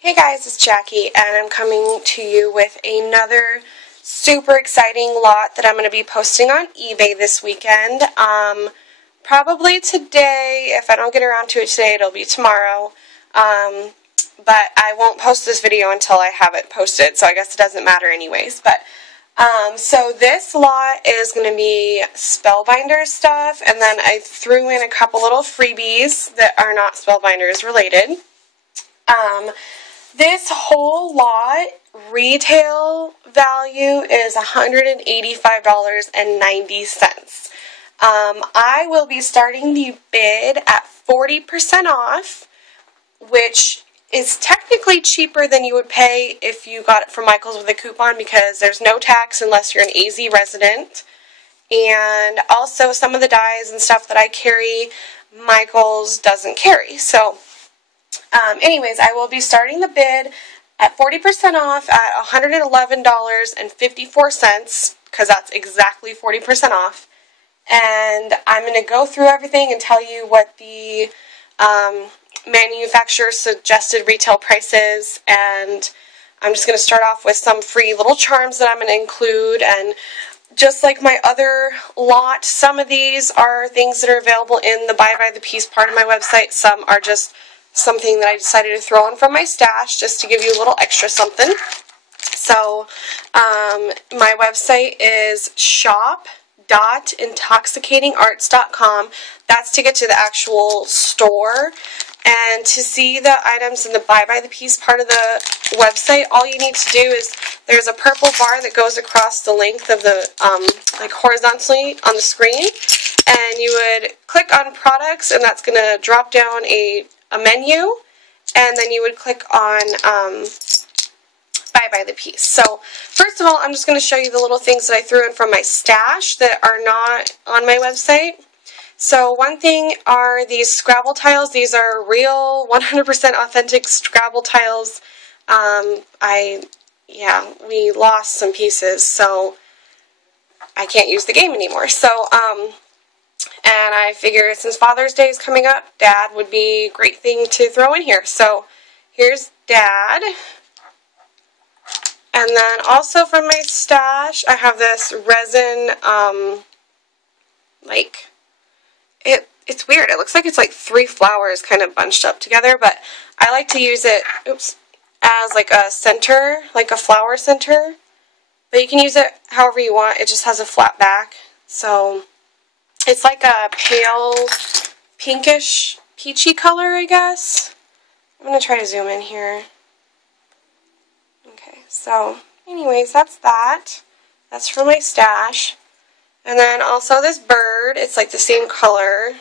Hey guys, it's Jackie, and I'm coming to you with another super exciting lot that I'm going to be posting on eBay this weekend. Probably today. If I don't get around to it today, it'll be tomorrow. But I won't post this video until I have it posted, so I guess it doesn't matter anyways. But so this lot is going to be Spellbinders stuff, and then I threw in a couple little freebies that are not Spellbinders related. This whole lot retail value is $185.90. I will be starting the bid at 40% off, which is technically cheaper than you would pay if you got it from Michael's with a coupon, because there's no tax unless you're an AZ resident. And also some of the dyes and stuff that I carry, Michael's doesn't carry. So anyways, I will be starting the bid at 40% off at $111.54, because that's exactly 40% off. And I'm going to go through everything and tell you what the manufacturer suggested retail price is. And I'm just going to start off with some free little charms that I'm going to include. And just like my other lot, some of these are things that are available in the buy by the piece part of my website. Some are just something that I decided to throw in from my stash just to give you a little extra something. So my website is shop.intoxicatingarts.com. That's to get to the actual store. And to see the items in the buy by the piece part of the website, all you need to do is, there's a purple bar that goes across the length of the, like horizontally on the screen. And you would click on products, and that's going to drop down a menu, and then you would click on buy by the piece. So first of all, I'm just going to show you the little things that I threw in from my stash that are not on my website. So one thing are these Scrabble tiles. These are real 100% authentic Scrabble tiles. We lost some pieces, so I can't use the game anymore. So and I figure since Father's Day is coming up, Dad would be a great thing to throw in here. So here's Dad. And then also from my stash, I have this resin, it's weird. It looks like it's like 3 flowers kind of bunched up together, but I like to use it, as like a center, like a flower center. But you can use it however you want. It just has a flat back. So it's like a pale, pinkish, peachy color, I guess. I'm going to try to zoom in here. Okay, so anyways, that's that. That's from my stash. And then also this bird, it's like the same color.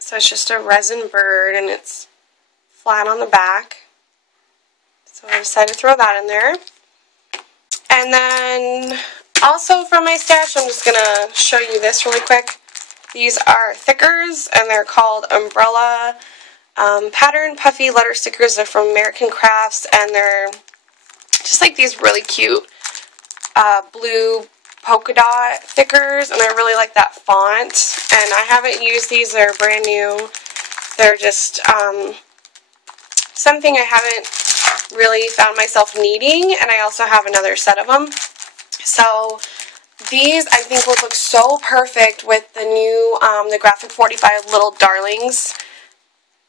So it's just a resin bird, and it's flat on the back. So I decided to throw that in there. And then also from my stash, I'm just going to show you this really quick. These are thickers, and they're called Umbrella Pattern Puffy Letter Stickers. They're from American Crafts, and they're just like these really cute blue polka dot stickers, and I really like that font. And I haven't used these. They're brand new. They're just something I haven't really found myself needing, and I also have another set of them. So these I think would look so perfect with the new the Graphic 45 Little Darlings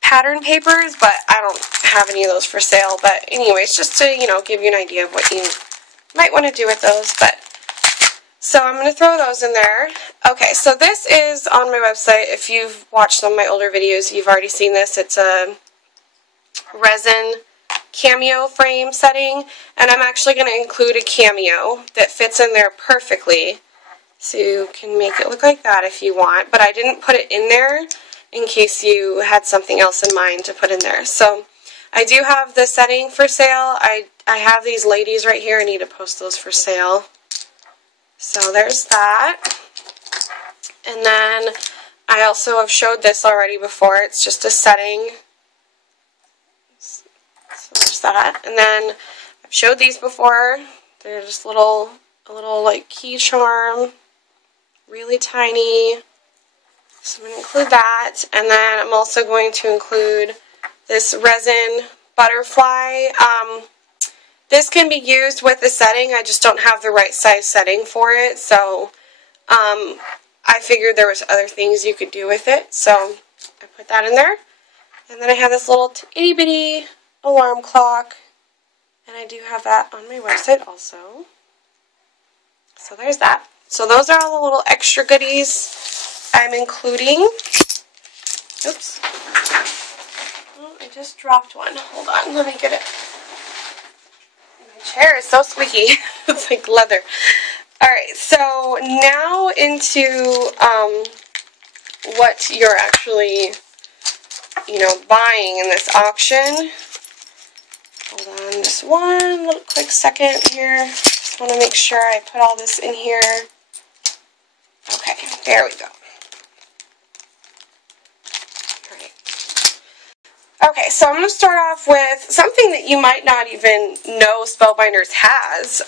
pattern papers, but I don't have any of those for sale. But anyways, just to, give you an idea of what you might want to do with those. But so I'm going to throw those in there. Okay, so this is on my website. If you've watched some of my older videos, you've already seen this. It's a resin cameo frame setting, and I'm actually going to include a cameo that fits in there perfectly, so you can make it look like that if you want, but I didn't put it in there in case you had something else in mind to put in there. So I do have the setting for sale. I have these ladies right here. I need to post those for sale. So there's that. And then I also have showed this already before. It's just a setting. So there's that. And then I've showed these before. They're just a little like key charm. Really tiny. So I'm going to include that. And then I'm also going to include this resin butterfly. This can be used with the setting. I just don't have the right size setting for it, so I figured there was other things you could do with it, so I put that in there. And then I have this little itty bitty alarm clock, and I do have that on my website also. So there's that. So those are all the little extra goodies I'm including. Oops. Oh, I just dropped one. Hold on, let me get it. My chair is so squeaky. It's like leather. Alright, so now into what you're actually, buying in this auction. Hold on just one little quick second here. Just want to make sure I put all this in here. Okay, there we go. Okay, so I'm going to start off with something that you might not even know Spellbinders has.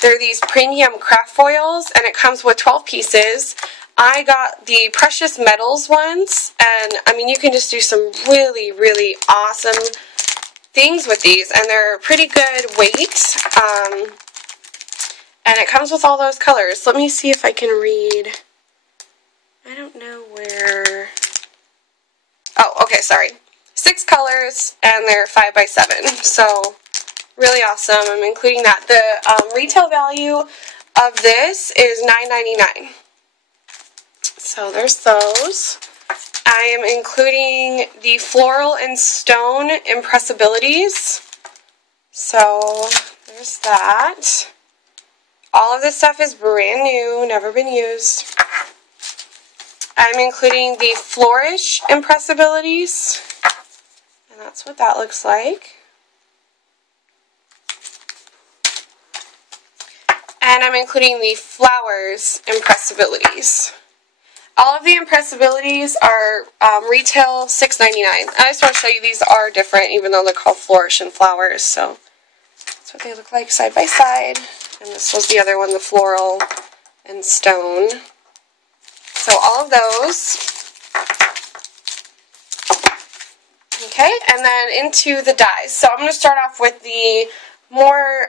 They're these premium craft foils, and it comes with 12 pieces. I got the precious metals ones, and I mean, you can just do some really, really awesome things with these, and they're pretty good weight. And it comes with all those colors. Let me see if I can read. I don't know where. Oh, okay, sorry. 6 colors, and they're 5x7, so really awesome. I'm including that. The retail value of this is $9.99. So there's those. I am including the floral and stone impressibilities. So there's that. All of this stuff is brand new, never been used. I'm including the flourish impressibilities. And that's what that looks like. And I'm including the flowers impressibilities. All of the impressibilities are retail $6.99. I just want to show you these are different, even though they're called flourish and flowers. So that's what they look like side by side. And this was the other one, the floral and stone. So all of those. Okay, and then into the dies. So I'm going to start off with the more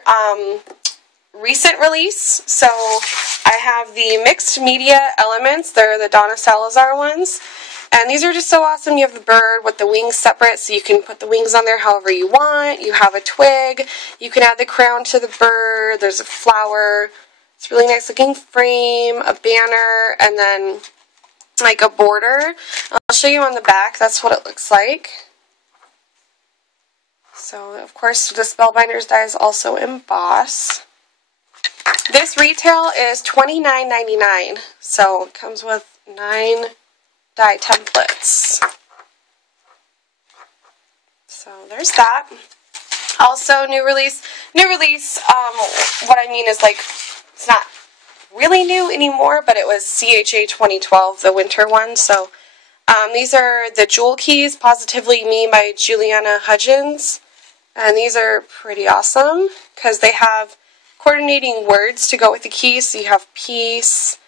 recent release. So I have the mixed media elements. They're the Donna Salazar ones. And these are just so awesome. You have the bird with the wings separate, so you can put the wings on there however you want. You have a twig. You can add the crown to the bird. There's a flower. It's a really nice looking frame, a banner, and then like a border. I'll show you on the back. That's what it looks like. So, of course, the Spellbinders dies also emboss. This retail is $29.99, so it comes with 9 die templates. So there's that. Also, new release. New release, what I mean is, like, it's not really new anymore, but it was CHA 2012, the winter one. So these are the Jewel Keys, Positively Me by Juliana Hudgens. And these are pretty awesome because they have coordinating words to go with the keys. So you have peace,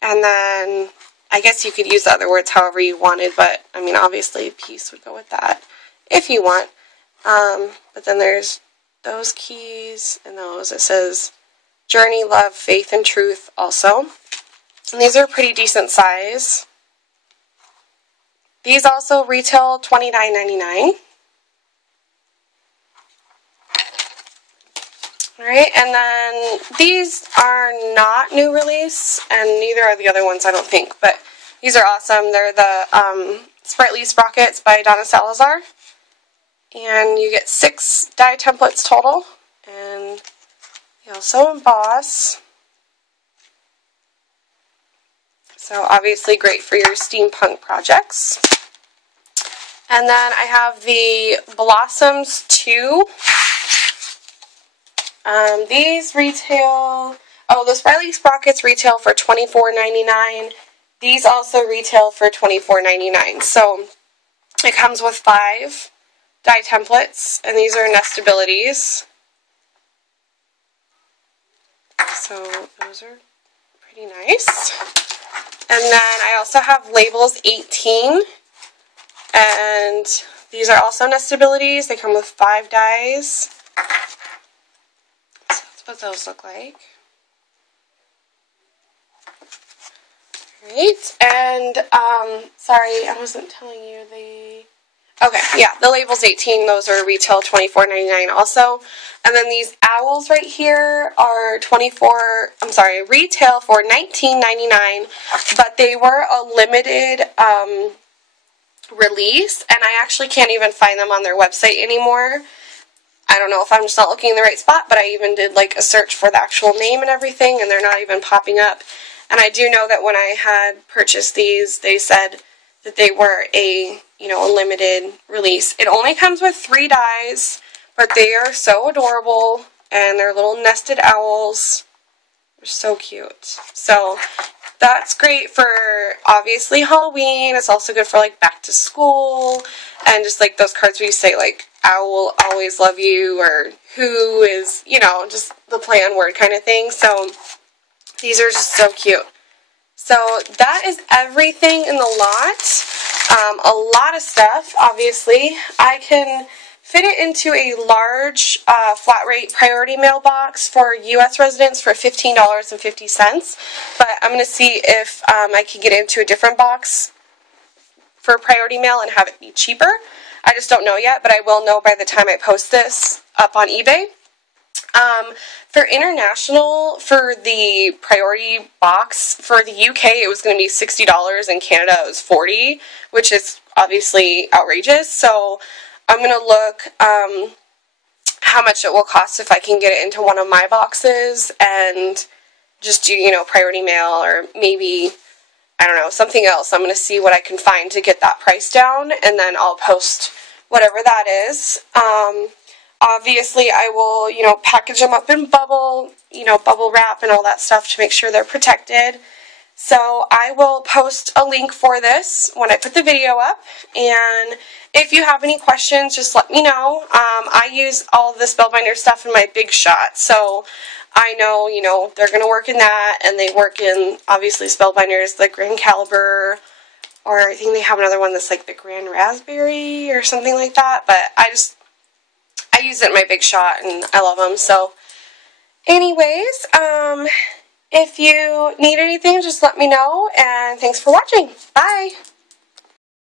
and then I guess you could use the other words however you wanted, but I mean, obviously peace would go with that if you want. But then there's those keys and those. It says journey, love, faith, and truth also. And these are pretty decent size. These also retail $29.99. Alright, and then these are not new release, and neither are the other ones, I don't think, but these are awesome. They're the Sprightly Sprockets by Donna Salazar, and you get 6 die templates total, and you also emboss. So obviously great for your steampunk projects. And then I have the Blossoms 2. These retail, the Sprightly Sprockets retail for $24.99. These also retail for $24.99. So it comes with 5 die templates, and these are nestabilities. So those are pretty nice. And then I also have labels 18, and These are also nestabilities. They come with 5 dies. So that's what those look like. Alright, and, sorry, I wasn't telling you the... Okay, yeah, the label's 18. Those are retail $24.99 also. And then these owls right here are retail for $19.99, but they were a limited release, and I actually can't even find them on their website anymore. I don't know if I'm just not looking in the right spot, but I even did like a search for the actual name and everything, and they're not even popping up. And I do know that when I had purchased these, they said that they were a, you know, a limited release. It only comes with 3 dies, but they are so adorable, and they're little nested owls. They're so cute. So that's great for, obviously, Halloween. It's also good for, like, back to school, and just, like, those cards where you say, like, I will always love you, or who is, you know, just the play on word kind of thing. So these are just so cute. So that is everything in the lot. A lot of stuff, obviously. I can fit it into a large flat rate priority mail box for U.S. residents for $15.50. But I'm going to see if I can get into a different box for priority mail and have it be cheaper. I just don't know yet, but I will know by the time I post this up on eBay. For international, for the priority box, for the UK, it was going to be $60. In Canada, it was $40, which is obviously outrageous. So I'm going to look how much it will cost if I can get it into one of my boxes and just do, you know, priority mail, or maybe, I don't know, something else. I'm going to see what I can find to get that price down, and then I'll post whatever that is. Obviously, I will, you know, package them up in bubble wrap and all that stuff to make sure they're protected. So I will post a link for this when I put the video up, and if you have any questions, just let me know. I use all the Spellbinders stuff in my Big Shot, so I know, you know, they're going to work in that, and they work in, obviously, Spellbinders, the Grand Caliber, or I think they have another one that's like the Grand Raspberry or something like that, but I use it in my Big Shot, and I love them. So anyways, if you need anything, just let me know, and thanks for watching. Bye!